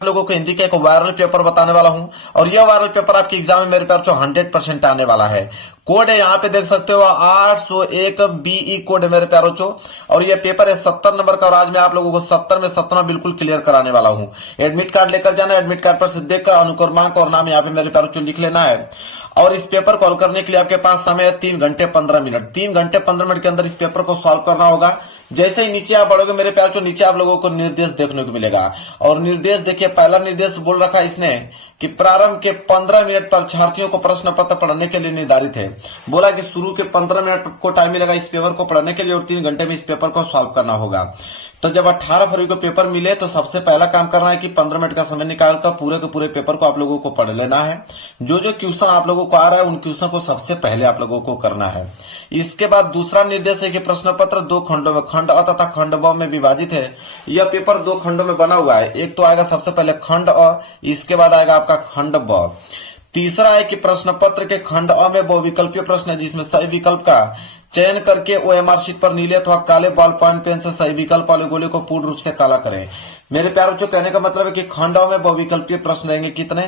लोगों को हिंदी का एक वायरल पेपर बताने वाला हूं और यह वायरल पेपर आपके एग्जाम में मेरे प्यार जो 100% आने वाला है। कोड है यहाँ पे देख सकते हो 801 बीई कोड है मेरे प्यारों चो। और यह पेपर है 70 नंबर का और आज मैं आप लोगों को 70 में 17 बिल्कुल क्लियर कराने वाला हूं। एडमिट कार्ड लेकर जाना, एडमिट कार्ड पर से देखकर अनुक्रमांक और नाम यहाँ पे मेरे प्यारों चो लिख लेना है। और इस पेपर को हल करने के लिए आपके पास समय है 3 घंटे 15 मिनट। 3 घंटे 15 मिनट के अंदर इस पेपर को सॉल्व करना होगा। जैसे ही नीचे आप बढ़ोगे मेरे प्यार को नीचे आप लोगों को निर्देश देखने को मिलेगा। और निर्देश देखिए, पहला निर्देश बोल रखा है इसने कि प्रारंभ के 15 मिनट परीक्षार्थियों को प्रश्न पत्र पढ़ने के लिए निर्धारित है। बोला कि शुरू के 15 मिनट को टाइम मिलेगा इस पेपर को पढ़ने के लिए और 3 घंटे में इस पेपर को सॉल्व करना होगा। तो जब 18 फरवरी को पेपर मिले तो सबसे पहला काम करना है कि 15 मिनट का समय निकालकर पूरे के पूरे पेपर को आप लोगों को पढ़ लेना है। जो जो क्वेश्चन आप लोगों को आ रहा है उन क्वेश्चन को सबसे पहले आप लोगों को करना है। इसके बाद दूसरा निर्देश है कि प्रश्न पत्र 2 खंडों में, खंड अ तथा खंड ब में विभाजित है। यह पेपर 2 खंडों में बना हुआ है। एक तो आएगा सबसे पहले खंड अ, इसके बाद आएगा आपका खंड ब। तीसरा है कि प्रश्न पत्र के खंड अ में बहुविकल्पीय प्रश्न है जिसमें सही विकल्प का चयन करके ओएमआर शीट पर नीले अथवा काले बॉल पॉइंट पेन से सही विकल्प वाले गोले को पूर्ण रूप से काला करें। मेरे प्यारे बच्चों, कहने का मतलब है कि खंड अ में बहुविकल्पीय प्रश्न रहेंगे कितने?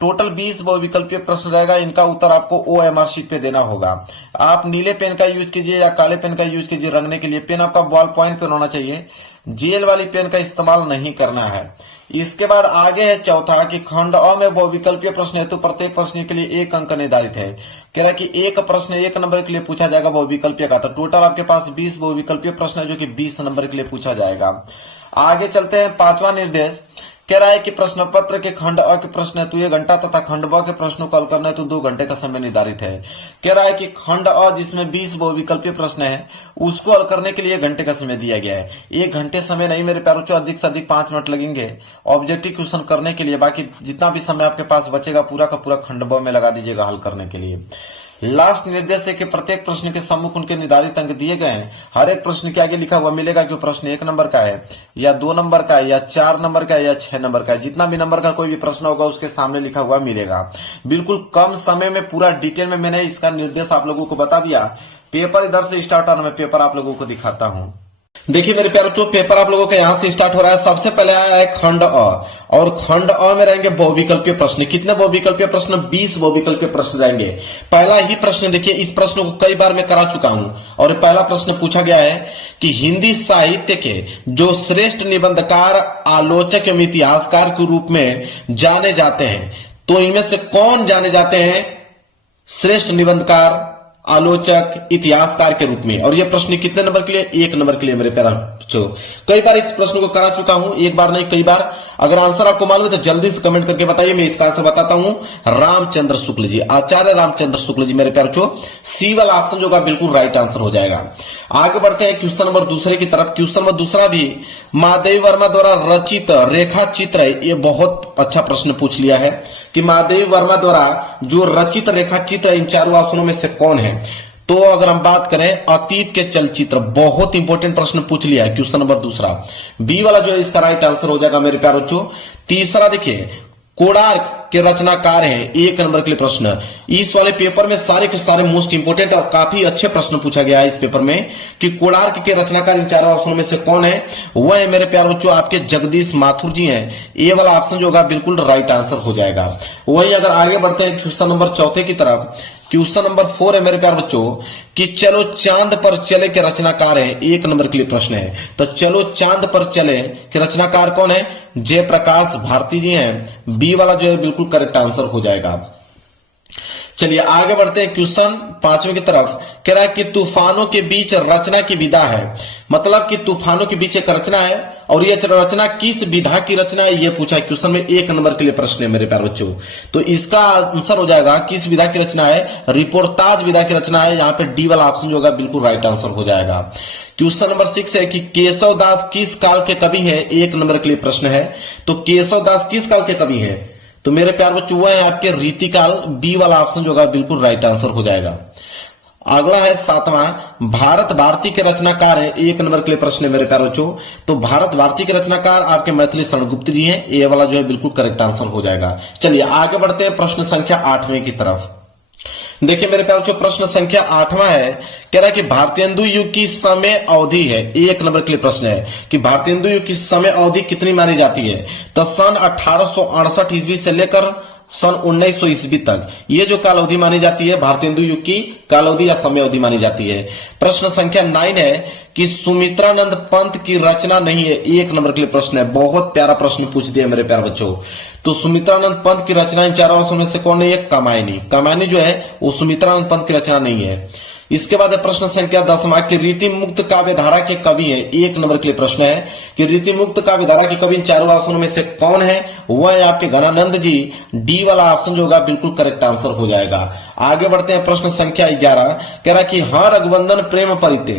टोटल 20 बहुविकल्पीय प्रश्न रहेगा। इनका उत्तर आपको ओएमआर शीट पे देना होगा। आप नीले पेन का यूज कीजिए या काले पेन का यूज कीजिए रंगने के लिए। पेन आपका बॉल पॉइंट पेन होना चाहिए, जेल वाली पेन का इस्तेमाल नहीं करना है। इसके बाद आगे है चौथा कि खंड अ में बहुविकल्पीय प्रश्न हेतु प्रत्येक प्रश्न के लिए 1 अंक निर्धारित है। कह रहा है कि एक प्रश्न 1 नंबर के लिए पूछा जाएगा बहुविकल्पीय का। तो टोटल आपके पास 20 बहुविकल्पीय प्रश्न है जो कि 20 नंबर के लिए पूछा जाएगा। आगे चलते हैं, पांचवा निर्देश कह रहा है कि प्रश्न पत्र के खंड अ के प्रश्न हेतु 1 घंटा तथा खंड ब के प्रश्नों को हल करने हेतु 2 घंटे का समय निर्धारित है। कह रहा है कि खंड अ जिसमें 20 बहुविकल्पीय प्रश्न है उसको हल करने के लिए 1 घंटे का समय दिया गया है। 1 घंटे समय नहीं मेरे प्यारों, अधिक से अधिक 5 मिनट लगेंगे ऑब्जेक्टिव क्वेश्चन करने के लिए। बाकी जितना भी समय आपके पास बचेगा पूरा का पूरा खंड ब में लगा दीजिएगा हल करने के लिए। लास्ट निर्देश है कि प्रत्येक प्रश्न के सम्मुख उनके निर्धारित अंक दिए गए हैं। हर एक प्रश्न के आगे लिखा हुआ मिलेगा कि प्रश्न 1 नंबर का है या 2 नंबर का है या 4 नंबर का है या 6 नंबर का है। जितना भी नंबर का कोई भी प्रश्न होगा उसके सामने लिखा हुआ मिलेगा। बिल्कुल कम समय में पूरा डिटेल में मैंने इसका निर्देश आप लोगों को बता दिया। पेपर इधर से स्टार्ट होना, मैं पेपर आप लोगों को दिखाता हूं। देखिए मेरे प्यारे बच्चों, पेपर आप लोगों का यहां से स्टार्ट हो रहा है। सबसे पहले आया है खंड अ और खंड अ में रहेंगे बहुविकल्पीय प्रश्न। कितने बहुविकल्पीय प्रश्न? 20 बहुविकल्पीय प्रश्न रहेंगे। पहला ही प्रश्न देखिए, इस प्रश्न को कई बार मैं करा चुका हूं और पहला प्रश्न पूछा गया है कि हिंदी साहित्य के जो श्रेष्ठ निबंधकार, आलोचक एवं इतिहासकार के रूप में जाने जाते हैं, तो इनमें से कौन जाने जाते हैं श्रेष्ठ निबंधकार, आलोचक, इतिहासकार के रूप में? और यह प्रश्न कितने नंबर के लिए? 1 नंबर के लिए मेरे प्यारे बच्चों। कई बार इस प्रश्न को करा चुका हूं, एक बार नहीं कई बार। अगर आंसर आपको मालूम है तो जल्दी से कमेंट करके बताइए, मैं इसका आंसर बताता हूं। रामचंद्र शुक्ल जी, आचार्य रामचंद्र शुक्ल जी मेरे प्यारे बच्चों। सी वाला ऑप्शन जो होगा बिल्कुल राइट आंसर हो जाएगा। आगे बढ़ते हैं क्वेश्चन नंबर दूसरे की तरफ। क्वेश्चन नंबर दूसरा भी महादेवी वर्मा द्वारा रचित रेखा चित्र है। ये बहुत अच्छा प्रश्न पूछ लिया है कि महादेवी वर्मा द्वारा जो रचित रेखा चित्र इन चारों ऑप्शनों में से कौन है? तो अगर हम बात करें अतीत के चलचित्र, बहुत इंपॉर्टेंट प्रश्न पूछ लिया है। क्वेश्चन नंबर दूसरा बी वाला जो है इसका राइट आंसर हो जाएगा मेरे प्यारे बच्चों। तीसरा देखिए, कोणार्क के रचनाकार हैं, 1 नंबर के लिए प्रश्न। इस वाले पेपर में सारे के सारे मोस्ट इंपोर्टेंट और काफी अच्छे प्रश्न पूछा गया है इस पेपर में कि कोणार्क के रचनाकार इन चारों ऑप्शनों में से कौन है? वह है मेरे प्यारे बच्चों आपके जगदीश माथुर जी हैं। ए वाला ऑप्शन जो होगा बिल्कुल राइट आंसर हो जाएगा। वही अगर आगे बढ़ते हैं क्वेश्चन नंबर चौथे की तरफ, क्वेश्चन नंबर 4 है मेरे प्यारे बच्चों कि चलो चांद पर चले के रचनाकार है, 1 नंबर के लिए प्रश्न है। तो चलो चांद पर चले के रचनाकार कौन है? जयप्रकाश भारती जी हैं। बी वाला जो है बिल्कुल करेक्ट आंसर हो जाएगा। चलिए आगे बढ़ते हैं क्वेश्चन 5वें की तरफ। कह रहा है कि तूफानों के बीच रचना की विधा है। मतलब कि तूफानों के बीच एक रचना है और यह रचना किस विधा की रचना है ये पूछा है क्वेश्चन में। 1 नंबर के लिए प्रश्न है मेरे प्यारे बच्चों। तो इसका आंसर हो जाएगा किस विधा की रचना है? रिपोर्टाज विधा की रचना है। यहाँ पे डी वाला ऑप्शन जो होगा बिल्कुल राइट आंसर हो जाएगा। क्वेश्चन नंबर 6 है कि केशव दास किस काल के कवि है? 1 नंबर के लिए प्रश्न है। तो केशव दास किस काल के कवि है? तो मेरे प्यारे बच्चों वह है आपके रीतिकाल। बी वाला ऑप्शन जो होगा बिल्कुल राइट आंसर हो जाएगा। अगला है 7वां, भारत भारती के रचनाकार है, 1 नंबर के लिए प्रश्न है मेरे प्यारे बच्चों। तो भारत भारती के रचनाकार आपके मैथिली शरण गुप्त जी हैं। ए वाला जो है बिल्कुल करेक्ट आंसर हो जाएगा। चलिए आगे बढ़ते हैं प्रश्न संख्या 8वें की तरफ। देखिए मेरे प्यारे बच्चों, प्रश्न संख्या 8वां है। कह रहा है कि भारतेंदु युग की समय अवधि है, 1 नंबर के लिए प्रश्न है कि भारतेंदु युग की समय अवधि कितनी मानी जाती है। तो सन 1868 ईस्वी से लेकर सन 1900 ईस्वी तक ये जो काल अवधि मानी जाती है भारतेंदु युग की काल अवधि या समय अवधि मानी जाती है। प्रश्न संख्या 9 है कि सुमित्रानंद पंत की रचना नहीं है, 1 नंबर के लिए प्रश्न है। बहुत प्यारा प्रश्न पूछ दिया मेरे प्यारे बच्चों। तो सुमित्रानंद पंत की रचना इन चारों अंशों में से कौन नहीं है? कामायनी। कामायनी जो है वो सुमित्रानंद पंत की रचना नहीं है। इसके बाद प्रश्न संख्या 10वां कि रीति मुक्त काव्य धारा के कवि है, 1 नंबर के लिए प्रश्न है कि रीति मुक्त काव्य धारा के कवि इन चारों ऑप्शनों में से कौन है? वह है आपके घनानंद जी। डी वाला ऑप्शन जो होगा बिल्कुल करेक्ट आंसर हो जाएगा। आगे बढ़ते हैं प्रश्न संख्या 11। कह रहा कि हाँ रघुवंदन प्रेम परिते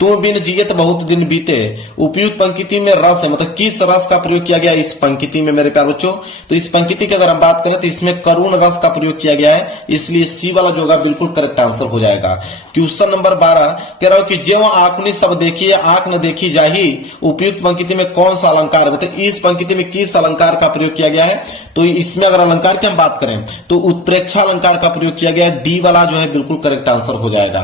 तुम बिन जियत बहुत दिन बीते, उपयुक्त पंक्ति में रस है, मतलब किस रस का प्रयोग किया गया इस पंक्ति में मेरे प्यारे बच्चों? तो इस पंक्ति की अगर हम बात करें तो इसमें करुण रस का प्रयोग किया गया है, इसलिए सी वाला जो होगा बिल्कुल करेक्ट आंसर हो जाएगा। क्वेश्चन नंबर 12 कह रहा हूं कि जेव आंखनी सब देखिए आंख न देखी जाही, उपयुक्त पंक्ति में कौन सा अलंकार है? मतलब इस पंक्ति में किस अलंकार का प्रयोग किया गया है? तो इसमें अगर अलंकार की हम बात करें तो उत्प्रेक्षा अलंकार का प्रयोग किया गया है, डी वाला जो है बिल्कुल करेक्ट आंसर हो जाएगा।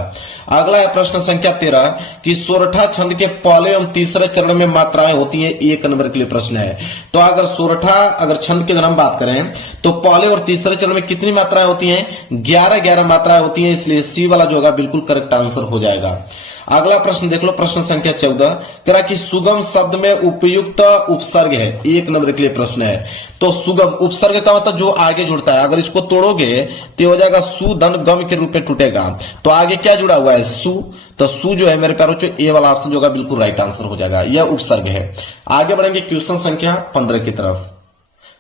अगला है प्रश्न संख्या 13 कि सोरठा छंद के पहले एवं तीसरे चरण में मात्राएं होती है, 1 नंबर के लिए प्रश्न है। तो अगर सोरठा अगर छंद की अगर हम बात करें तो पहले और तीसरे चरण में कितनी मात्राएं होती हैं? 11 मात्राएं होती हैं, इसलिए सी वाला जो होगा बिल्कुल करेक्ट आंसर हो जाएगा। अगला प्रश्न देख लो, प्रश्न संख्या 14 कह रहा कि सुगम शब्द में उपयुक्त उपसर्ग है, 1 नंबर के लिए प्रश्न है। तो सुगम उपसर्ग का मतलब जो आगे जुड़ता है, अगर इसको तोड़ोगे तो हो जाएगा सु धन गम के रूप में टूटेगा। तो आगे क्या जुड़ा हुआ है? सु। तो सु जो है मेरे प्यारे बच्चों ए वाला ऑप्शन जो होगा बिल्कुल राइट आंसर हो जाएगा, यह उपसर्ग है। आगे बढ़ेंगे क्वेश्चन संख्या 15 की तरफ।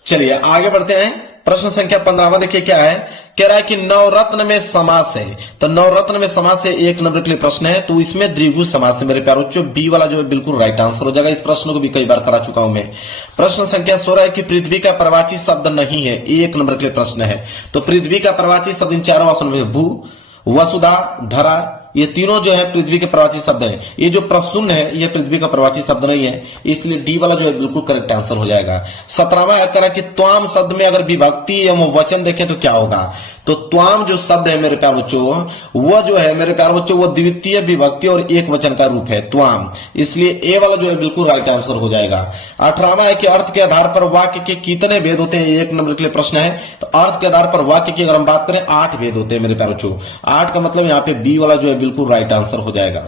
चलिए आगे बढ़ते हैं। प्रश्न संख्या 15वां देखिए क्या है। कह रहा है कि नवरत्न में समास है, तो नवरत्न में समास है, 1 नंबर के लिए प्रश्न है। तो इसमें द्विगु समास है मेरे प्यारे बच्चों, बी वाला जो है बिल्कुल राइट आंसर हो जाएगा। इस प्रश्न को भी कई बार करा चुका हूं मैं। प्रश्न संख्या 16 है कि पृथ्वी का प्रवाची शब्द नहीं है, 1 नंबर के लिए प्रश्न है। तो पृथ्वी का प्रवाची शब्द इन चारों ऑप्शन में भू, वसुधा, धरा, ये तीनों जो है पृथ्वी के प्रवाची शब्द है। ये जो प्रसून है ये पृथ्वी का प्रवाची शब्द नहीं है, इसलिए डी वाला जो है बिल्कुल करेक्ट आंसर हो जाएगा। 17वां करा कि त्वाम शब्द में अगर विभक्ति एवं वचन देखें तो क्या होगा? तो त्वाम जो शब्द है मेरे प्यारे बच्चों वो जो है मेरे प्यारे बच्चों वो द्वितीय विभक्ति और एक वचन का रूप है त्वाम, इसलिए ए वाला जो है बिल्कुल राइट आंसर हो जाएगा। 18वां है कि अर्थ के आधार पर वाक्य के कितने भेद होते हैं, 1 नंबर के लिए प्रश्न है। तो अर्थ के आधार पर वाक्य की अगर हम बात करें 8 भेद होते हैं मेरे प्यारे बच्चों। 8 का मतलब यहाँ पे बी वाला जो है बिल्कुल राइट आंसर हो जाएगा।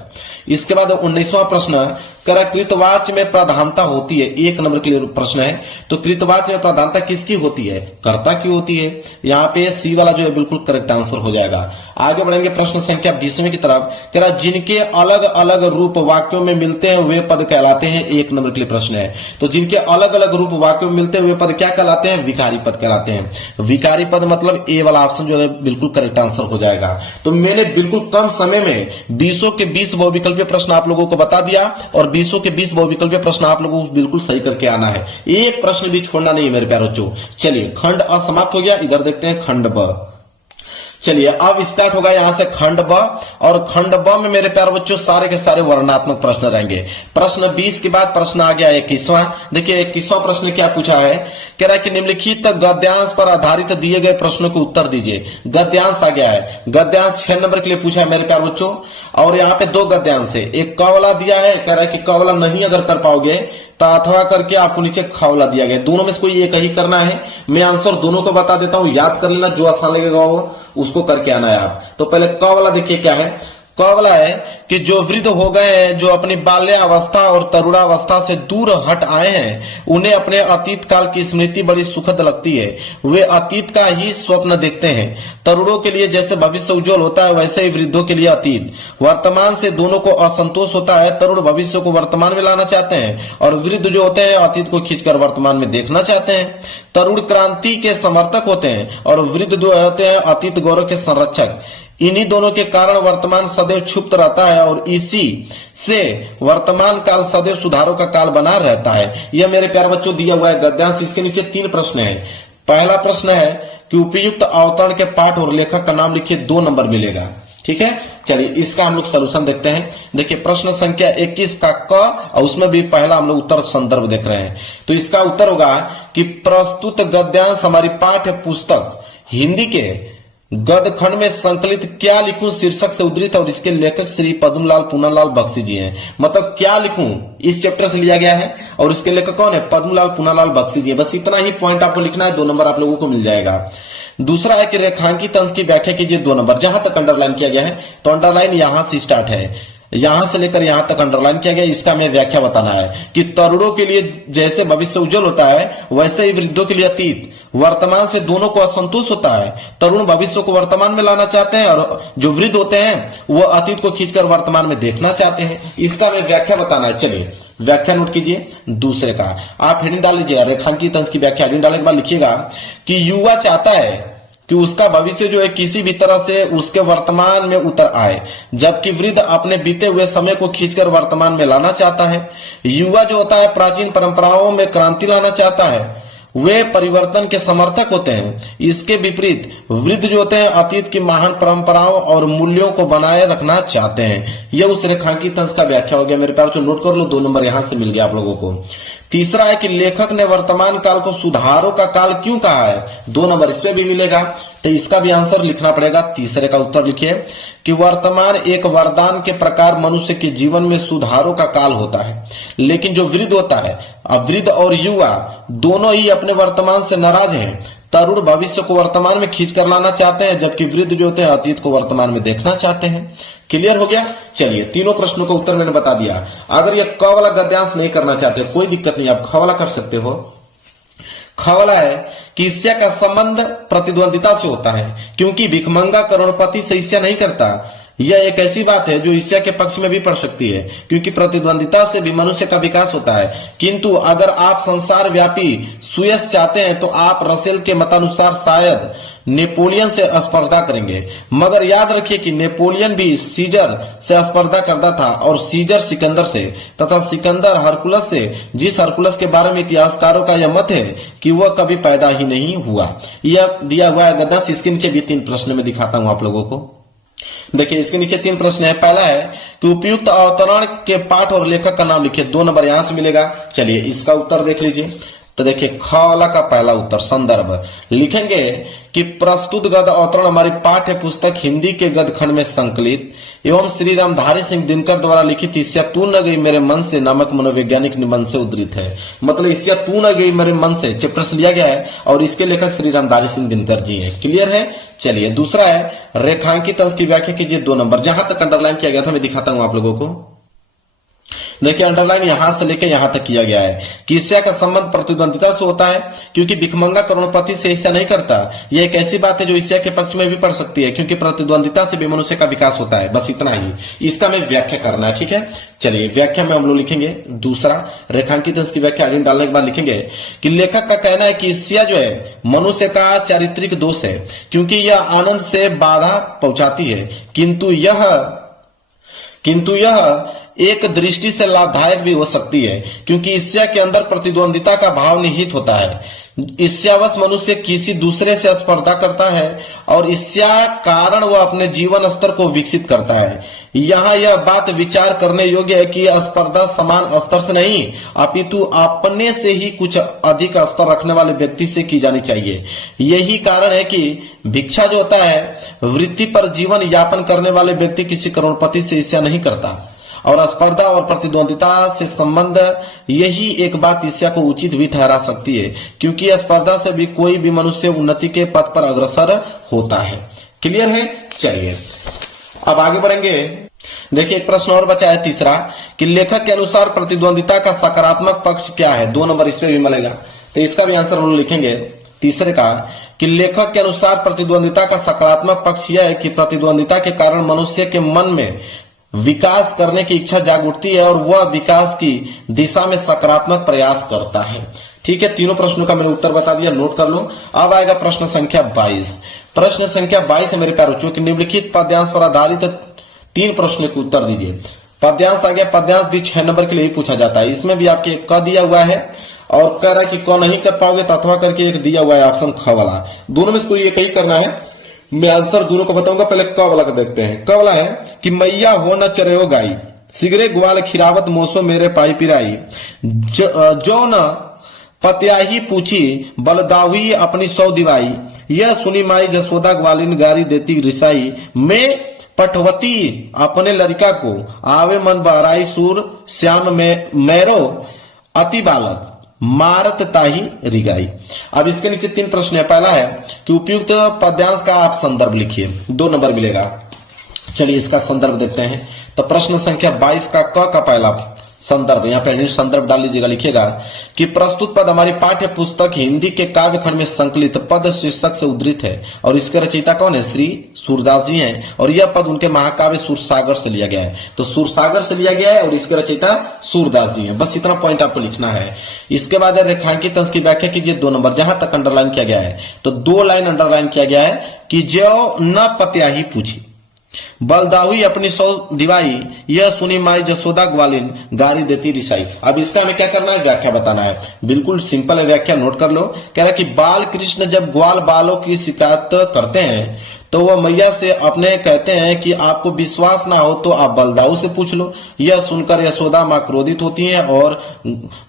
इसके बाद 19वां प्रश्न करा कृतवाच्य में प्रधानता होती है, 1 नंबर के लिए प्रश्न है। तो कृतवाच्य में प्रधानता किसकी होती है? कर्ता की होती है। यहाँ पे सी वाला जो है बिल्कुल करेक्ट आंसर हो जाएगा। आगे बढ़ेंगे प्रश्न संख्या 20वें की तरफ। कह रहा जिनके अलग अलग रूप वाक्यों में मिलते हैं वे पद कहलाते हैं, 1 नंबर के लिए प्रश्न है। तो जिनके अलग अलग रूप वाक्यों में मिलते हैं वे पद क्या कहलाते हैं? विकारी पद कहलाते हैं। विकारी पद मतलब ए वाला ऑप्शन जो है बिल्कुल करेक्ट आंसर हो जाएगा। तो मैंने बिल्कुल कम समय में 20 के 20 बहुविकल्पीय प्रश्न आप लोगों को बता दिया और 20 के 20 बहुविकल्पीय प्रश्न आप लोगों को बिल्कुल सही करके आना है, एक प्रश्न भी छोड़ना नहीं है मेरे प्यारे बच्चों। चलिए खंड अ समाप्त हो गया, इधर देखते हैं खंड ब। चलिए अब स्टार्ट होगा यहां से खंड ब, और खंड ब में मेरे प्यारे बच्चों सारे के सारे वर्णनात्मक प्रश्न रहेंगे। प्रश्न 20 के बाद प्रश्न आ गया 21वां। देखिए 21वां प्रश्न क्या पूछा है? कह रहा है कि निम्नलिखित गद्यांश पर आधारित दिए गए प्रश्नों को उत्तर दीजिए। गद्यांश आ गया है, गद्यांश 6 नंबर के लिए पूछा है मेरे प्यारे बच्चों। और यहाँ पे 2 गद्यांश है, एक क वाला दिया है, कह रहा है कि क वाला नहीं अगर कर पाओगे तो अथवा करके आपको नीचे ख वाला दिया गया, दोनों में से कोई एक ही करना है। मैं आंसर दोनों को बता देता हूं, याद कर लेना, जो आसान लगेगा वो उसको करके आना है आप। तो पहले क वाला देखिए क्या है। क वाला है कि जो वृद्ध हो गए हैं, जो अपनी बाल्यावस्था और तरुणावस्था से दूर हट आए हैं, उन्हें अपने अतीत काल की स्मृति बड़ी सुखद लगती है। वे अतीत का ही स्वप्न देखते हैं। तरुणों के लिए जैसे भविष्य उज्जवल होता है वैसे ही वृद्धों के लिए अतीत। वर्तमान से दोनों को असंतोष होता है। तरुण भविष्य को वर्तमान में लाना चाहते हैं और वृद्ध जो होते हैं अतीत को खींचकर वर्तमान में देखना चाहते हैं। तरुण क्रांति के समर्थक होते हैं और वृद्ध जो होते हैं अतीत गौरव के संरक्षक। इन्हीं दोनों के कारण वर्तमान सदैव क्षुब्ध रहता है और इसी से वर्तमान काल सदैव सुधारों का काल बना रहता है। यह मेरे प्यारे बच्चों दिया हुआ है गद्यांश। इसके नीचे 3 प्रश्न है। पहला प्रश्न है कि उपयुक्त अवतरण के पाठ और लेखक का नाम लिखिए, 2 नंबर मिलेगा। ठीक है, चलिए इसका हम लोग सलूशन देखते हैं। देखिए प्रश्न संख्या 21 का क, और उसमें भी पहला हम लोग उत्तर संदर्भ देख रहे हैं। तो इसका उत्तर होगा कि प्रस्तुत गद्यांश हमारी पाठ्य पुस्तक हिंदी के गद खंड में संकलित क्या लिखूं शीर्षक से उद्धृत और इसके लेखक श्री पद्मलाल पूनालाल बख्शी जी हैं। मतलब क्या लिखूं इस चैप्टर से लिया गया है और इसके लेखक कौन है? पद्मलाल पूनालाल बख्शी जी। बस इतना ही पॉइंट आपको लिखना है, 2 नंबर आप लोगों को मिल जाएगा। दूसरा है कि रेखांकित अंश की व्याख्या कीजिए, 2 नंबर। जहां तक अंडरलाइन किया गया है तो अंडरलाइन यहां से स्टार्ट है, यहां से लेकर यहां तक अंडरलाइन किया गया। इसका हमें व्याख्या बताना है कि तरुणों के लिए जैसे भविष्य उज्जवल होता है वैसे ही वृद्धों के लिए अतीत वर्तमान से दोनों को असंतोष होता है। तरुण भविष्य को वर्तमान में लाना चाहते हैं और जो वृद्ध होते हैं वो अतीत को खींचकर वर्तमान में देखना चाहते हैं। इसका हमें व्याख्या बताना है। चलिए व्याख्या नोट कीजिए। दूसरे का आप हेडिंग डाल लीजिएगा, रेखांकित अंश की व्याख्या हेडिंग डालने के बाद लिखिएगा कि युवा चाहता है कि उसका भविष्य जो है किसी भी तरह से उसके वर्तमान में उतर आए, जबकि वृद्ध अपने बीते हुए समय को खींचकर वर्तमान में लाना चाहता है। युवा जो होता है प्राचीन परंपराओं में क्रांति लाना चाहता है, वे परिवर्तन के समर्थक होते हैं। इसके विपरीत वृद्ध जो होते हैं अतीत की महान परंपराओं और मूल्यों को बनाए रखना चाहते हैं। यह उस रेखांकित अंश का व्याख्या हो गया मेरे प्यार। जो नोट कर लो, 2 नंबर यहां से मिल गया आप लोगों को। तीसरा है कि लेखक ने वर्तमान काल को सुधारों का काल क्यों कहा है, 2 नंबर इस पे भी मिलेगा। तो इसका भी आंसर लिखना पड़ेगा। तीसरे का उत्तर लिखिए कि वर्तमान एक वरदान के प्रकार मनुष्य के जीवन में सुधारों का काल होता है, लेकिन जो वृद्ध होता है, अब वृद्ध और युवा दोनों ही अपने वर्तमान से नाराज हैं। तरुण भविष्य को वर्तमान में खींच कर लाना चाहते हैं, जबकि वृद्ध जो होते हैं अतीत को वर्तमान में देखना चाहते हैं। क्लियर हो गया। चलिए तीनों प्रश्नों का उत्तर मैंने बता दिया। अगर ये क वाला गद्यांश नहीं करना चाहते कोई दिक्कत नहीं, आप ख वाला कर सकते हो। ख वाला है कि ईर्ष्या का संबंध प्रतिद्वंदिता से होता है, क्योंकि भिखमंगा करोड़पति से ईर्ष्या नहीं करता। यह एक ऐसी बात है जो ईर्ष्या के पक्ष में भी पड़ सकती है, क्योंकि प्रतिद्वंदिता से भी मनुष्य का विकास होता है। किंतु अगर आप संसार व्यापी सुयश चाहते हैं तो आप रसेल के मतानुसार शायद नेपोलियन से स्पर्धा करेंगे। मगर याद रखिए कि नेपोलियन भी सीजर से स्पर्धा करता था और सीजर सिकंदर से, तथा सिकंदर हरकुलस से, जिस हरकुलस के बारे में इतिहासकारों का यह मत है कि वह कभी पैदा ही नहीं हुआ। यह दिया हुआ है गद्यांश। इसके नीचे भी 3 प्रश्न में दिखाता हूं आप लोगों को। देखिए इसके नीचे 3 प्रश्न है। पहला है कि उपयुक्त अवतरण के पाठ और लेखक का नाम लिखिए, 2 नंबर यहां से मिलेगा। चलिए इसका उत्तर देख लीजिए। तो देखिए ख वाला का पहला उत्तर संदर्भ लिखेंगे कि प्रस्तुत गद अवतरण हमारी पाठ्य पुस्तक हिंदी के गद खंड में संकलित एवं श्री रामधारी सिंह दिनकर द्वारा लिखित ईर्ष्या तू न गई मेरे मन से नामक मनोवैज्ञानिक निबंध से उद्धृत है। मतलब ईर्ष्या तू न गई मेरे मन से चैप्टर से लिया गया है और इसके लेखक श्री रामधारी सिंह दिनकर जी हैं। क्लियर है। चलिए दूसरा है रेखांकित अंश की व्याख्या कीजिए, 2 नंबर। जहां तक अंडरलाइन किया गया था मैं दिखाता हूं आप लोगों को। देखिए अंडरलाइन यहां से लेकर यहां तक किया गया है कि ईर्ष्या का संबंध प्रतिद्वंदिता से होता है, क्योंकि भिखमंगा करोड़पति से ईर्ष्या नहीं करता। यह एक ऐसी बात है जो ईर्ष्या के पक्ष में भी पड़ सकती है, क्योंकि प्रतिद्वंदिता से भी मनुष्य का विकास होता है। बस इतना ही इसका हमें व्याख्या करना है। ठीक है। चलिए व्याख्या में हम लोग लिखेंगे। दूसरा रेखांकित अंश की व्याख्या आगे डालने के बाद लिखेंगे कि लेखक का कहना है कि ईर्ष्या जो है मनुष्य का चारित्रिक दोष है, क्योंकि यह आनंद से बाधा पहुंचाती है, किंतु यह एक दृष्टि से लाभदायक भी हो सकती है, क्योंकि ईर्ष्या के अंदर प्रतिद्वंदिता का भाव निहित होता है। ईर्ष्यावश मनुष्य किसी दूसरे से स्पर्धा करता है और ईर्ष्या कारण वह अपने जीवन स्तर को विकसित करता है। यहाँ यह बात विचार करने योग्य है कि स्पर्धा समान स्तर से नहीं अपितु अपने से ही कुछ अधिक स्तर रखने वाले व्यक्ति से की जानी चाहिए। यही कारण है कि भिक्षा जो होता है वृत्ति पर जीवन यापन करने वाले व्यक्ति किसी करोड़पति से ईर्ष्या नहीं करता, और स्पर्धा और प्रतिद्वंदिता से संबंध यही एक बात ईर्ष्या को उचित भी ठहरा सकती है, क्योंकि स्पर्धा से भी कोई भी मनुष्य उन्नति के पथ पर अग्रसर होता है। क्लियर है। चलिए अब आगे बढ़ेंगे। देखिए एक प्रश्न और बचा है तीसरा कि लेखक के अनुसार प्रतिद्वंदिता का सकारात्मक पक्ष क्या है, 2 नंबर इस पे भी मिलेगा। तो इसका भी आंसर हम लोग लिखेंगे तीसरे का कि लेखक के अनुसार प्रतिद्वंदिता का सकारात्मक पक्ष यह है कि प्रतिद्वंदिता के कारण मनुष्य के मन में विकास करने की इच्छा जाग उठती है और वह विकास की दिशा में सकारात्मक प्रयास करता है। ठीक है। तीनों प्रश्नों का मैंने उत्तर बता दिया, नोट कर लो। अब आएगा प्रश्न संख्या 22। प्रश्न संख्या 22 है मेरे प्यारे बच्चों कि निम्नलिखित पद्यांश पर आधारित 3 प्रश्नों के उत्तर दीजिए। पद्यांश आ गया। पद्यांश भी 6 नंबर के लिए ही पूछा जाता है। इसमें भी आपके एक क दिया हुआ है और कह रहा है कि क नहीं कर पाओगे तो अथवा करके एक दिया हुआ है ऑप्शन ख वाला। दोनों में इसको ये कही करना है। मैं आंसर दोनों को बताऊंगा। पहले क वाला का देखते हैं। क वाला है कि मैया हो न चरेओ गाई, सिगरे ग्वाल खिरावत मोसो मेरे पाई पिराई, जो न पत्याही पूछी बलदाहुई अपनी 100 दिवाई, यह सुनी माई जसोदा ग्वालिन गारी देती रिसाई, मैं पटवती अपने लड़का को आवे मन बहराई सूर श्याम में मेरो अति बालक मारत ताही रिगाई। अब इसके नीचे 3 प्रश्न है। पहला है कि उपयुक्त पद्यांश का आप संदर्भ लिखिए, 2 नंबर मिलेगा। चलिए इसका संदर्भ देखते हैं। तो प्रश्न संख्या 22 का क का पहला संदर्भ, यहाँ पे संदर्भ डाल लीजिएगा, लिखिएगा कि प्रस्तुत पद हमारी पाठ्य पुस्तक हिंदी के काव्य खंड में संकलित पद शीर्षक से उद्धृत है और इसके रचयिता कौन है? श्री सूरदास जी हैं और यह पद उनके महाकाव्य सूरसागर से लिया गया है। तो सूरसागर से लिया गया है और इसके रचयिता सूरदास जी हैं। बस इतना पॉइंट आपको लिखना है। इसके बाद रेखांकित अंश की व्याख्या कीजिए 2 नंबर, जहां तक अंडरलाइन किया गया है। तो 2 लाइन अंडरलाइन किया गया है कि जो न पत्याही पूछी बलदाहुई अपनी 100 दिवाई, यह सुनी माई जसोदा ग्वालिन गारी देती रिसाई। अब इसका हमें क्या करना है? व्याख्या बताना है। बिल्कुल सिंपल है, व्याख्या नोट कर लो। कह रहा है कि बाल कृष्ण जब ग्वाल बालों की शिकायत करते हैं तो वह मैया से अपने कहते हैं कि आपको विश्वास ना हो तो आप बलदाऊ से पूछ लो। यह सुनकर यशोदा मां क्रोधित होती हैं और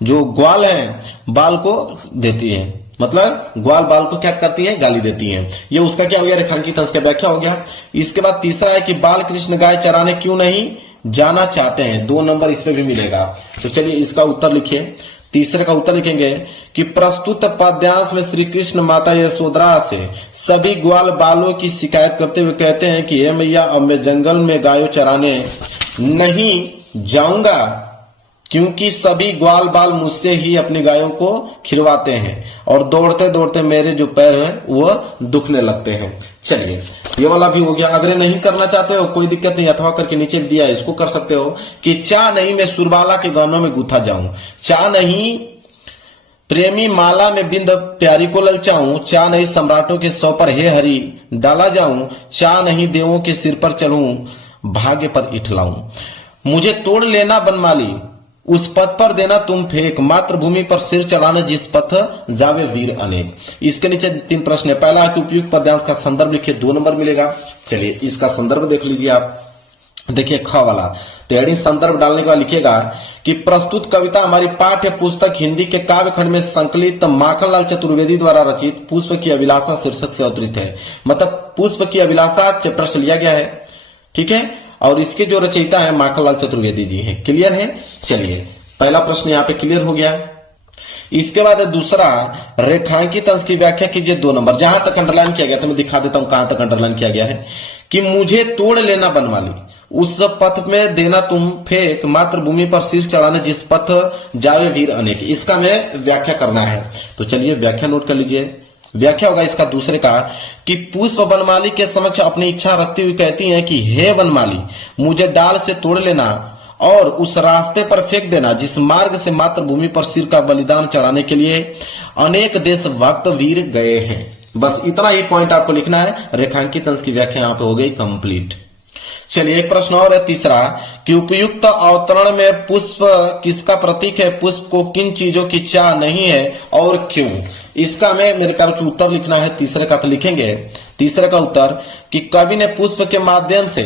जो ग्वाल हैं बाल को देती हैं, मतलब ग्वाल बाल को क्या करती है? गाली देती हैं। ये उसका क्या हो गया? रेखांकित अंश का व्याख्या हो गया। इसके बाद तीसरा है कि बाल कृष्ण गाय चराने क्यों नहीं जाना चाहते हैं, 2 नंबर इस पे भी मिलेगा। तो चलिए इसका उत्तर लिखिए। तीसरे का उत्तर लिखेंगे कि प्रस्तुत पद्यांश में श्री कृष्ण माता यशोदा से सभी ग्वाल बालों की शिकायत करते हुए कहते हैं कि हे मैया, अब मैं जंगल में गायों चराने नहीं जाऊंगा क्योंकि सभी ग्वाल बाल मुझसे ही अपनी गायों को खिलवाते हैं और दौड़ते दौड़ते मेरे जो पैर हैं वो दुखने लगते हैं। चलिए ये वाला भी हो गया। अगर नहीं करना चाहते हो कोई दिक्कत नहीं, अथवा करके नीचे दिया है इसको कर सकते हो कि चाह नहीं मैं सुरबाला के गानों में गुथा जाऊं, चाह नहीं प्रेमी माला में बिंद प्यारी को ललचाऊं, चाह नहीं सम्राटों के सौ पर हे हरि डाला जाऊं, चाह नहीं देवों के सिर पर चढ़ूं भाग्य पर इठलाऊं, मुझे तोड़ लेना बनमाली उस पथ पर देना तुम फेंक, मातृभूमि पर सिर चढ़ाना जिस पथ जावे वीर अनेक। इसके नीचे 3 प्रश्न है। पहला है कि उपयुक्त पद्यांश का संदर्भ लिखिए, 2 नंबर मिलेगा। चलिए इसका संदर्भ देख लीजिए आप। देखिए ख वाला तो हेडिंग संदर्भ डालने के बाद लिखिएगा कि प्रस्तुत कविता हमारी पाठ्य पुस्तक हिंदी के काव्य खंड में संकलित माखनलाल चतुर्वेदी द्वारा रचित पुष्प की अभिलाषा शीर्षक से अवतरित है। मतलब पुष्प की अभिलाषा चैप्टर से लिया गया है, ठीक है, और इसके जो रचयिता है माखनलाल चतुर्वेदी जी हैं। क्लियर है? चलिए पहला प्रश्न यहाँ पे क्लियर हो गया। इसके बाद दूसरा रेखांकित अंश की व्याख्या कीजिए 2 नंबर, जहां तक अंडरलाइन किया गया था मैं दिखा देता हूं कहां तक अंडरलाइन किया गया है कि मुझे तोड़ लेना बनमाली उस पथ में देना तुम फेंक, मातृभूमि पर शीश चढ़ाने जिस पथ जावे वीर अनेक। इसका हमें व्याख्या करना है। तो चलिए व्याख्या नोट कर लीजिए। व्याख्या होगा इसका दूसरे का कि पुष्प वनमाली के समक्ष अपनी इच्छा रखती हुई कहती हैं कि हे वनमाली, मुझे डाल से तोड़ लेना और उस रास्ते पर फेंक देना जिस मार्ग से मातृभूमि पर सिर का बलिदान चढ़ाने के लिए अनेक देशभक्त वीर गए हैं। बस इतना ही पॉइंट आपको लिखना है। रेखांकित अंश की व्याख्या यहाँ पे हो गई कंप्लीट। चलिए एक प्रश्न और है तीसरा कि उपयुक्त अवतरण में पुष्प किसका प्रतीक है, पुष्प को किन चीजों की चाह नहीं है और क्यों। इसका हमें मेरे ख्याल से उत्तर लिखना है। तीसरे का तो लिखेंगे। तीसरे का उत्तर कि कवि ने पुष्प के माध्यम से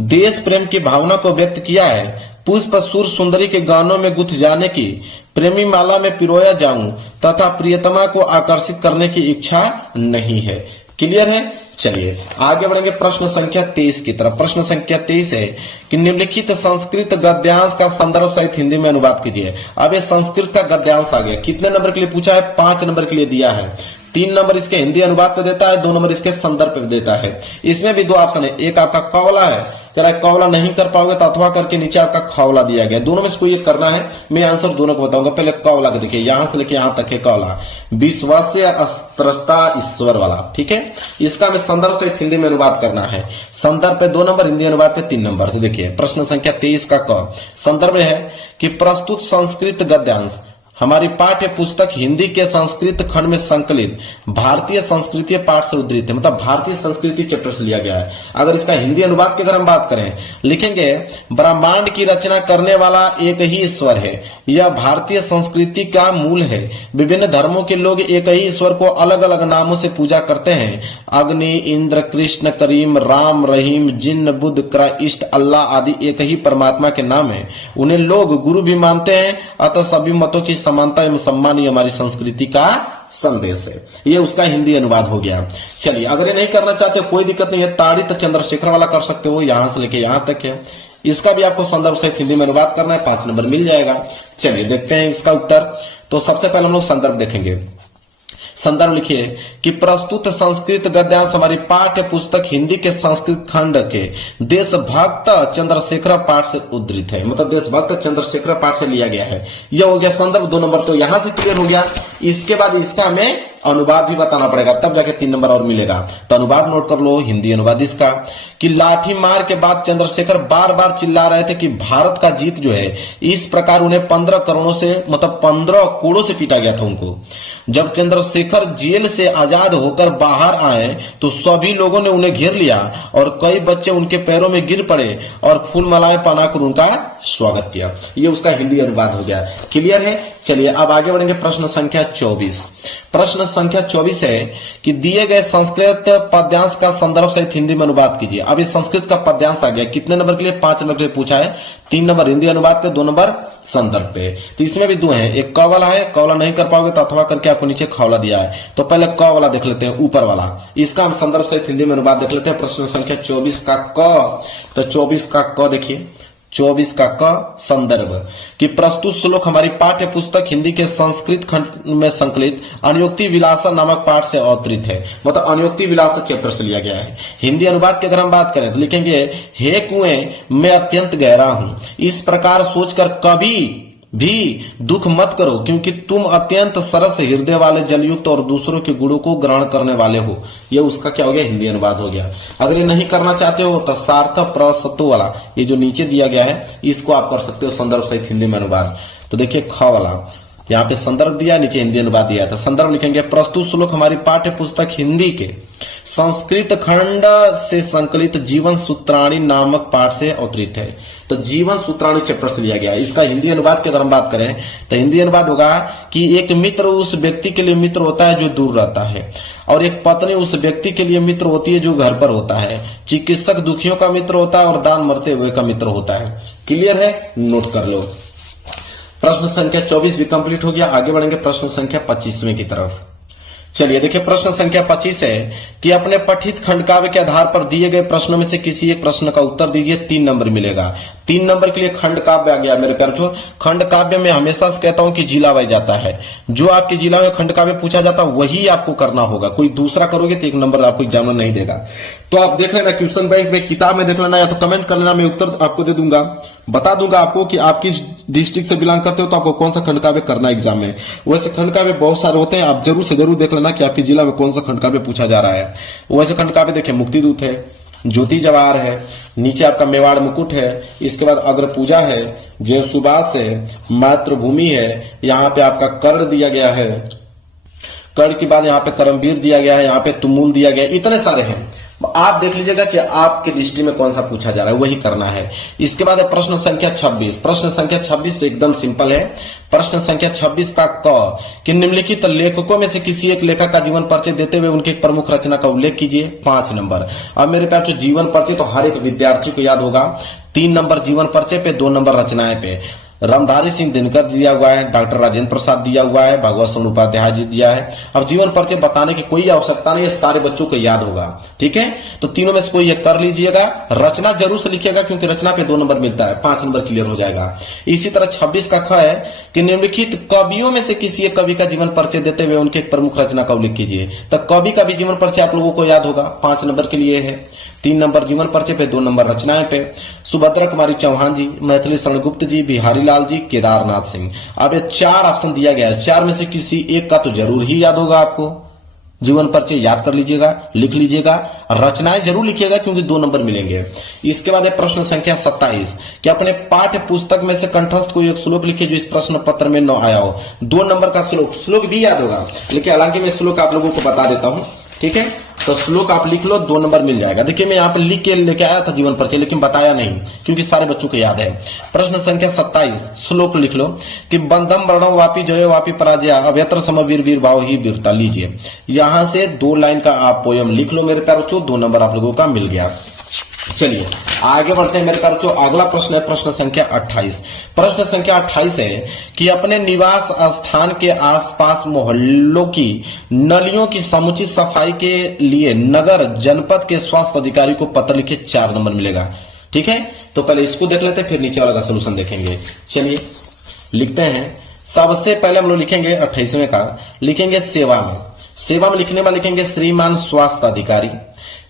देश प्रेम की भावना को व्यक्त किया है। पुष्प सुर सुंदरी के गानों में गुथ जाने की, प्रेमी माला में पिरोया जाऊं तथा प्रियतमा को आकर्षित करने की इच्छा नहीं है। क्लियर है? चलिए आगे बढ़ेंगे प्रश्न संख्या 23 की तरफ। प्रश्न संख्या 23 है कि निम्नलिखित संस्कृत गद्यांश का संदर्भ सहित हिंदी में अनुवाद कीजिए। अब ये संस्कृत का गद्यांश आ गया। कितने नंबर के लिए पूछा है? 5 नंबर के लिए दिया है। 3 नंबर इसके हिंदी अनुवाद पे देता है, 2 नंबर इसके संदर्भ पे देता है। इसमें भी 2 ऑप्शन है, एक आपका कौला है, जरा कौला नहीं कर पाओगे तो अथवा करके नीचे आपका खौला दिया गया। दोनों में से कोई एक करना है। मैं आंसर दोनों को बताऊंगा। पहले कौला को देखिए, यहां से लेके यहां तक है कौला, विश्वास्य अस्त्रता ईश्वर वाला, ठीक है। इसका हमें संदर्भ से हिंदी में अनुवाद करना है। संदर्भ पे 2 नंबर, हिंदी अनुवाद पे 3 नंबर। तो देखिए प्रश्न संख्या 23 का क संदर्भ है कि प्रस्तुत संस्कृत गद्यांश हमारी पाठ्य पुस्तक हिंदी के संस्कृत खंड में संकलित भारतीय संस्कृति पाठ से उद्धृत है। मतलब भारतीय संस्कृति चैप्टर से लिया गया है। अगर इसका हिंदी अनुवाद की अगर हम बात करें, लिखेंगे ब्रह्मांड की रचना करने वाला एक ही ईश्वर है। यह भारतीय संस्कृति का मूल है। विभिन्न धर्मों के लोग एक ही ईश्वर को अलग अलग नामों से पूजा करते हैं। अग्नि, इंद्र, कृष्ण, करीम, राम, रहीम, जिन्न, बुद्ध, क्राइस्ट, अल्लाह आदि एक ही परमात्मा के नाम है। उन्हें लोग गुरु भी मानते हैं। अतः सभी मतों की समानता एवं सम्मान ही हमारी संस्कृति का संदेश है। ये उसका हिंदी अनुवाद हो गया। चलिए, अगर ये नहीं करना चाहते कोई दिक्कत नहीं है, ताड़ित चंद्रशेखर वाला कर सकते हो, यहां से लेके यहां तक है। इसका भी आपको संदर्भ सहित हिंदी में अनुवाद करना है, 5 नंबर मिल जाएगा। चलिए देखते हैं इसका उत्तर। तो सबसे पहले हम लोग संदर्भ देखेंगे। संदर्भ लिखिए कि प्रस्तुत संस्कृत गद्यांश हमारी पाठ्य पुस्तक हिंदी के संस्कृत खंड के देशभक्त चंद्रशेखर पाठ से उद्धृत है, मतलब देशभक्त चंद्रशेखर पाठ से लिया गया है। यह हो गया संदर्भ 2 नंबर, तो यहां से क्लियर हो गया। इसके बाद इसका हमें अनुवाद भी बताना पड़ेगा, तब जाके 3 नंबर और मिलेगा। तो अनुवाद नोट कर लो, हिंदी अनुवाद इसका कि लाठी मार के बाद चंद्रशेखर बार बार चिल्ला रहे थे कि भारत का जीत जो है, इस प्रकार उन्हें 15 करोड़ों से, मतलब 15 कोड़ों से पीटा गया था उनको। जब चंद्रशेखर जेल से आजाद होकर बाहर आए तो सभी लोगों ने उन्हें घेर लिया और कई बच्चे उनके पैरों में गिर पड़े और फूल मालाएं पहनाकर उनका स्वागत किया। ये उसका हिंदी अनुवाद हो गया। क्लियर है? चलिए अब आगे बढ़ेंगे। प्रश्न संख्या 24। प्रश्न संख्या 24 है कि दिए गए संस्कृत पद्यांश का संदर्भ सहित हिंदी में अनुवाद कीजिए। अब इस संस्कृत का पद्यांश आ गया, कितने नंबर के लिए? 5 नंबर के लिए पूछा है। 3 नंबर हिंदी अनुवाद पे, 2 नंबर संदर्भ पे। तो इसमें भी 2 है, एक क वाला है, क वाला नहीं कर पाओगे तो अथवा करके आपको नीचे ख वाला दिया है। तो पहले क वाला देख लेते हैं, ऊपर वाला। इसका हम संदर्भ सहित हिंदी में अनुवाद देख लेते हैं। प्रश्न संख्या 24 का क, तो 24 का क देखिए, 24 का क संदर्भ कि प्रस्तुत श्लोक हमारी पाठ्य पुस्तक हिंदी के संस्कृत खंड में संकलित अनुयुक्ति विलासा नामक पाठ से अवतरित है, मतलब अनुयुक्ति विलासा चैप्टर से लिया गया है। हिंदी अनुवाद की अगर हम बात करें तो लिखेंगे, हे कुएं मैं अत्यंत गहरा हूं, इस प्रकार सोचकर कभी भी दुख मत करो, क्योंकि तुम अत्यंत सरस हृदय वाले जलयुक्त और दूसरों के गुणों को ग्रहण करने वाले हो। यह उसका क्या हो गया? हिंदी अनुवाद हो गया। अगर ये नहीं करना चाहते हो तो सार्थक प्रसत्व वाला ये जो नीचे दिया गया है, इसको आप कर सकते हो संदर्भ सहित हिंदी में अनुवाद। तो देखिए ख वाला यहाँ पे संदर्भ दिया, नीचे हिंदी अनुवाद दिया था। संदर्भ लिखेंगे, प्रस्तुत श्लोक हमारी पाठ्य पुस्तक हिंदी के संस्कृत खंड से संकलित जीवन सूत्राणी नामक पाठ से अवतरित है। तो जीवन सूत्राणी चैप्टर से लिया गया। इसका हिंदी अनुवाद की अगर हम बात करें तो हिंदी अनुवाद होगा कि एक मित्र उस व्यक्ति के लिए मित्र होता है जो दूर रहता है, और एक पत्नी उस व्यक्ति के लिए मित्र होती है जो घर पर होता है। चिकित्सक दुखियों का मित्र होता है और दान मरते हुए का मित्र होता है। क्लियर है? नोट कर लो। प्रश्न संख्या 24 भी कंप्लीट हो गया। आगे बढ़ेंगे प्रश्न संख्या 25वें की तरफ। चलिए देखिए, प्रश्न संख्या 25 है कि अपने पठित खंडकाव्य के आधार पर दिए गए प्रश्नों में से किसी एक प्रश्न का उत्तर दीजिए। 3 नंबर मिलेगा। 3 नंबर के लिए खंड काव्य आ गया मेरे प्यारे। खंड काव्य में हमेशा से कहता हूं कि जिला वाइज जाता है, जो आपके जिला में खंड काव्य पूछा जाता है वही आपको करना होगा। कोई दूसरा करोगे तो 1 नंबर आपको एग्जाम नहीं देगा। तो आप देख लेना, क्वेश्चन बैंक में किताब में देख लेना, या तो कमेंट कर लेना, मैं उत्तर आपको दे दूंगा, बता दूंगा आपको कि आप किस डिस्ट्रिक्ट से बिलोंग करते हो तो आपको कौन सा खंड काव्य करना एग्जाम में। वैसे खंड काव्य बहुत सारे होते हैं, आप जरूर से जरूर देख लेना कि आपके जिला में कौन सा खंड काव्य पूछा जा रहा है। वैसे खंड काव्य देखिए, मुक्तिदूत है, ज्योति जवाहर है, नीचे आपका मेवाड़ मुकुट है, इसके बाद अग्र पूजा है, जय सुभाष है, मातृभूमि है, यहाँ पे आपका कर्ण दिया गया है, कर्ण के बाद यहाँ पे करमवीर दिया गया है, यहाँ पे तुमुल दिया गया है, इतने सारे हैं। आप देख लीजिएगा कि आपके डिस्ट्रिक्ट में कौन सा पूछा जा रहा है, वही करना है। इसके बाद है प्रश्न संख्या 26। प्रश्न संख्या 26 तो एकदम सिंपल है। प्रश्न संख्या 26 का क कि निम्नलिखित लेखकों में से किसी एक लेखक का जीवन परिचय देते हुए उनकी एक प्रमुख रचना का उल्लेख कीजिए। 5 नंबर। अब मेरे पास जीवन परिचय तो हर एक विद्यार्थी को याद होगा। 3 नंबर जीवन परिचय पे, 2 नंबर रचनाएं पे। रामधारी सिंह दिनकर दिया हुआ है, डॉक्टर राजेंद्र प्रसाद दिया हुआ है, भगवत सिंह उपाध्याय जी दिया है। अब जीवन परिचय बताने की कोई आवश्यकता नहीं है, सारे बच्चों को याद होगा। ठीक है, तो तीनों में से कोई एक कर लीजिएगा। रचना जरूर से लिखिएगा क्योंकि रचना पे 2 नंबर मिलता है, 5 नंबर क्लियर हो जाएगा। इसी तरह 26 का ख है कि निम्नलिखित कवियों में से किसी एक कवि का जीवन परिचय देते हुए उनके एक प्रमुख रचना का उल्लेख कीजिए। तो कवि का भी जीवन परिचय आप लोगों को याद होगा, 5 नंबर के लिए है। 3 नंबर जीवन परिचय पे, 2 नंबर रचनाएं पे। सुभद्रा कुमारी चौहान जी, मैथिली शरण गुप्त जी, बिहारी लाल जी, केदारनाथ सिंह। अब ये 4 ऑप्शन दिया गया है, 4 में से किसी एक का तो जरूर ही याद होगा आपको। जीवन परिचय याद कर लीजिएगा, लिख लीजिएगा, रचनाएं जरूर लिखिएगा क्योंकि 2 नंबर मिलेंगे। इसके बाद है प्रश्न संख्या 27 कि अपने पाठ्य पुस्तक में से कंठस्थ कोई एक श्लोक लिखिए जो इस प्रश्न पत्र में न आया हो। 2 नंबर का श्लोक भी याद होगा, लेकिन हालांकि मैं श्लोक आप लोगों को बता देता हूं। ठीक है, तो श्लोक आप लिख लो, 2 नंबर मिल जाएगा। देखिए मैं यहाँ पे लिख के लेके आया था जीवन परिचय, लेकिन बताया नहीं क्योंकि सारे बच्चों को याद है। प्रश्न संख्या 27 श्लोक लिख लो कि बंधम वर्णो वापी जयो वापी पराजय अभ्यत्र सम वीर वीर भाव ही वीरता। लीजिए यहां से 2 लाइन का आप पोयम लिख लो मेरे प्यारे बच्चों, 2 नंबर आप लोगों का मिल गया। चलिए आगे बढ़ते हैं मेरे पास। जो अगला प्रश्न है प्रश्न संख्या 28। प्रश्न संख्या 28 है कि अपने निवास स्थान के आसपास मोहल्लों की नलियों की समुचित सफाई के लिए नगर जनपद के स्वास्थ्य अधिकारी को पत्र लिखे। 4 नंबर मिलेगा। ठीक है, तो पहले इसको देख लेते हैं, फिर नीचे वाला का सोल्यूशन देखेंगे। चलिए लिखते हैं। सबसे पहले हम लोग लिखेंगे 28वें का, लिखेंगे सेवा में। सेवा में लिखने में लिखेंगे श्रीमान स्वास्थ्य अधिकारी।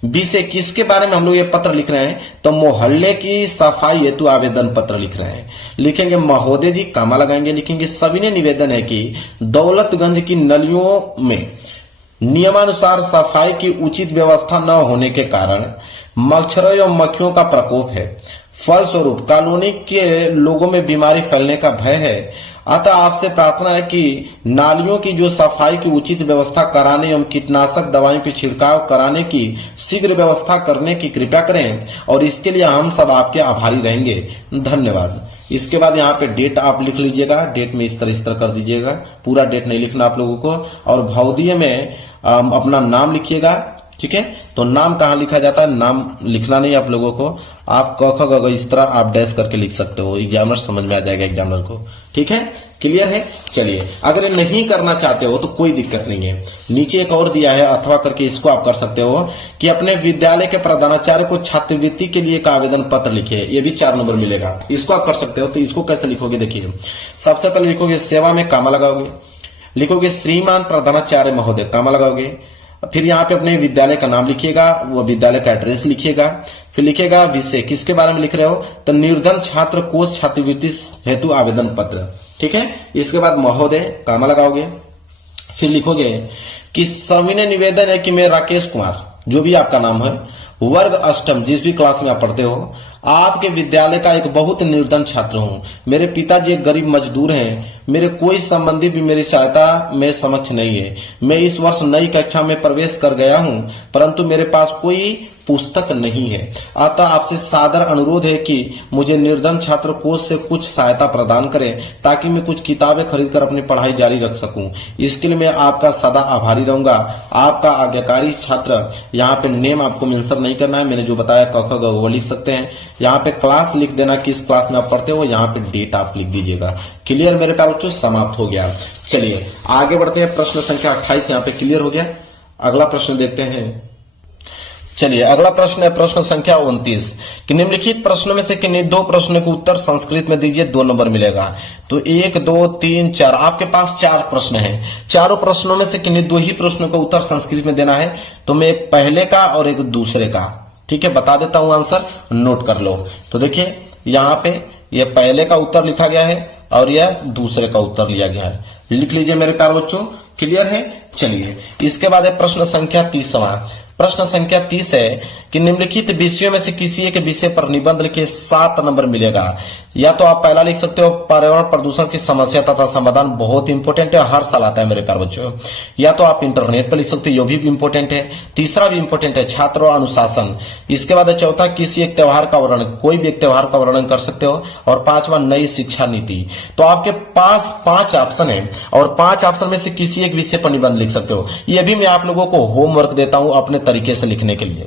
बी से किसके बारे में हम लोग ये पत्र लिख रहे हैं, तो मोहल्ले की सफाई हेतु आवेदन पत्र लिख रहे हैं। लिखेंगे महोदय जी, कामा लगाएंगे, लिखेंगे सविनय निवेदन है कि दौलतगंज की नलियों में नियमानुसार सफाई की उचित व्यवस्था न होने के कारण मच्छरों एवं मक्खियों का प्रकोप है। फलस्वरूप कॉलोनी के लोगों में बीमारी फैलने का भय है। अतः आपसे प्रार्थना है कि नालियों की जो सफाई की उचित व्यवस्था कराने एवं कीटनाशक दवाइयों की छिड़काव कराने की शीघ्र व्यवस्था करने की कृपा करें और इसके लिए हम सब आपके आभारी रहेंगे। धन्यवाद। इसके बाद यहाँ पे डेट आप लिख लीजिएगा। डेट में इस तरह कर दीजिएगा, पूरा डेट नहीं लिखना आप लोगों को। और भौतिक में अपना नाम लिखिएगा। ठीक है, तो नाम कहाँ लिखा जाता है, नाम लिखना नहीं आप लोगों को। आप क ख ग घ इस तरह आप डैश करके लिख सकते हो, एग्जामिनर समझ में आ जाएगा एग्जामिनर को। ठीक है, क्लियर है। चलिए अगर ये नहीं करना चाहते हो तो कोई दिक्कत नहीं है, नीचे एक और दिया है अथवा करके, इसको आप कर सकते हो कि अपने विद्यालय के प्रधानाचार्य को छात्रवृत्ति के लिए एक आवेदन पत्र लिखे। ये भी 4 नंबर मिलेगा, इसको आप कर सकते हो। तो इसको कैसे लिखोगे, देखिए सबसे पहले लिखोगे सेवा में, कामा लगाओगे, लिखोगे श्रीमान प्रधानाचार्य महोदय, कामा लगाओगे। फिर यहाँ पे अपने विद्यालय का नाम लिखिएगा, वो विद्यालय का एड्रेस लिखिएगा। फिर लिखिएगा विषय, किसके बारे में लिख रहे हो, तो निर्धन छात्र कोष छात्रवृत्ति हेतु आवेदन पत्र। ठीक है, इसके बाद महोदय, कामा लगाओगे। फिर लिखोगे कि सविनय निवेदन है कि मैं राकेश कुमार, जो भी आपका नाम है, वर्ग अष्टम, जिस भी क्लास में आप पढ़ते हो, आपके विद्यालय का एक बहुत निर्धन छात्र हूं। मेरे पिताजी एक गरीब मजदूर हैं। मेरे कोई संबंधी भी मेरी सहायता में समक्ष नहीं है। मैं इस वर्ष नई कक्षा में प्रवेश कर गया हूं, परंतु मेरे पास कोई पुस्तक नहीं है। अतः आपसे सादर अनुरोध है कि मुझे निर्धन छात्र कोष से कुछ सहायता प्रदान करें ताकि मैं कुछ किताबें खरीदकर अपनी पढ़ाई जारी रख सकूं। इसके लिए मैं आपका सदा आभारी रहूंगा। आपका आज्ञाकारी छात्र। यहाँ पे नेम आपको मेंशन नहीं करना है, मैंने जो बताया क ख ग वो लिख सकते हैं। यहाँ पे क्लास लिख देना, किस क्लास में आप पढ़ते हो, यहाँ पे डेट आप लिख दीजिएगा। क्लियर मेरे प्यारे बच्चों, समाप्त हो गया। चलिए आगे बढ़ते हैं। प्रश्न संख्या 28 यहाँ पे क्लियर हो गया। अगला प्रश्न देखते हैं। चलिए अगला प्रश्न है प्रश्न संख्या 29 कि निम्नलिखित प्रश्नों में से किन्हीं 2 प्रश्नों के उत्तर संस्कृत में दीजिए, 2 नंबर मिलेगा। तो 1 2 3 4 आपके पास 4 प्रश्न हैं। चारों प्रश्नों में से किन्हीं 2 ही प्रश्नों का उत्तर संस्कृत में देना है। तो मैं एक पहले का और एक दूसरे का, ठीक है, बता देता हूं, आंसर नोट कर लो। तो देखिए यहाँ पे ये पहले का उत्तर लिखा गया है और यह दूसरे का उत्तर लिया गया है। लिख लीजिए मेरे प्यारे बच्चों, क्लियर है। चलिए इसके बाद है प्रश्न संख्या 30वां। प्रश्न संख्या 30 है कि निम्नलिखित विषयों में से किसी एक विषय पर निबंध लिखे, 7 नंबर मिलेगा। या तो आप पहला लिख सकते हो पर्यावरण प्रदूषण की समस्या तथा समाधान, बहुत इंपोर्टेंट है, हर साल आता है मेरे प्यारे बच्चों। या तो आप इंटरनेट पर लिख सकते हो, ये भी इंपोर्टेंट है। तीसरा भी इंपोर्टेंट है, छात्र और अनुशासन। इसके बाद चौथा किसी एक त्योहार का वर्णन, कोई भी एक त्योहार का वर्णन कर सकते हो। और 5वां नई शिक्षा नीति। तो आपके पास 5 ऑप्शन है और 5 ऑप्शन में से किसी एक विषय पर निबंध लिख सकते हो। ये भी मैं आप लोगों को होमवर्क देता हूं अपने तरीके से लिखने के लिए।